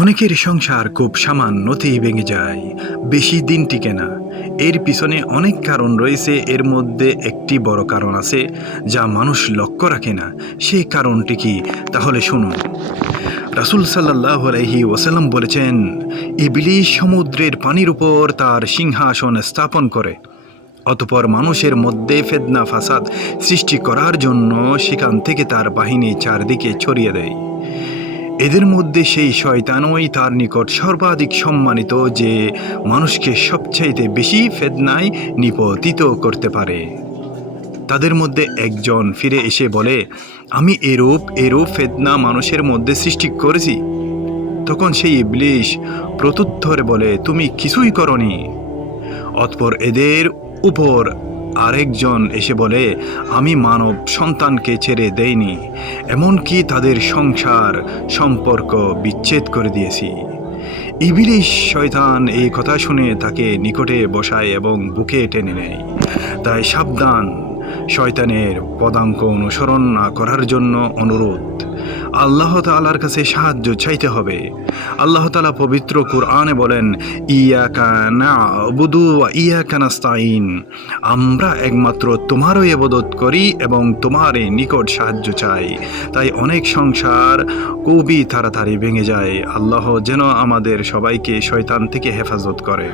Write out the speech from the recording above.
অনেকের সংসার খুব সামান্যতেই ভেঙে যায়, বেশি দিন টিকে না। এর পিছনে অনেক কারণ রয়েছে, এর মধ্যে একটি বড় কারণ আছে যা মানুষ লক্ষ্য রাখে না। সেই কারণটি কি? তাহলে শুনুন। রাসূল সাল্লাল্লাহু আলাইহি ওয়াসাল্লাম বলেছেন, ইবলিস সমুদ্রের পানির উপর তার সিংহাসন স্থাপন করে, অতঃপর মানুষের মধ্যে ফিতনা ফাসাদ সৃষ্টি করার জন্য সেখান থেকে তার বাহিনী চারদিকে ছড়িয়ে দেয়। এদের মধ্যে সেই শয়তানই তার নিকট সর্বাধিক সম্মানিত, যে মানুষকে সবচাইতে বেশি ফিতনায় নিপতিত করতে পারে। তাদের মধ্যে একজন ফিরে এসে বলে, আমি এরূপ ফিতনা মানুষের মধ্যে সৃষ্টি করেছি। তখন সেই ইবলিস প্রত্যুত্তরে বলে, তুমি কিছুই করনি। অতঃপর এদের উপর আরেকজন এসে বলে, আমি মানব সন্তানকে ছেড়ে দেইনি, এমনকি তাদের সংসার সম্পর্ক বিচ্ছেদ করে দিয়েছি। ইবলিস শয়তান এই কথা শুনে তাকে নিকটে বসায় এবং বুকে টেনে নেয়। তাই সাবধান, শয়তানের পদাঙ্ক অনুসরণ না করার জন্য অনুরোধ। আল্লাহ তাআলার কাছে সাহায্য চাইতে হবে। আল্লাহ তাআলা পবিত্র কুরআনে বলেন, ইয়াকা না'বুদু ওয়া ইয়াকা নাস্তাঈন, আমরা একমাত্র তোমারই ইবাদত করি এবং তোমারই নিকট সাহায্য চাই। তাই অনেক সংসার খুবই তাড়াতাড়ি ভেঙে যায়। আল্লাহ যেন আমাদের সবাইকে শয়তান থেকে হেফাজত করে।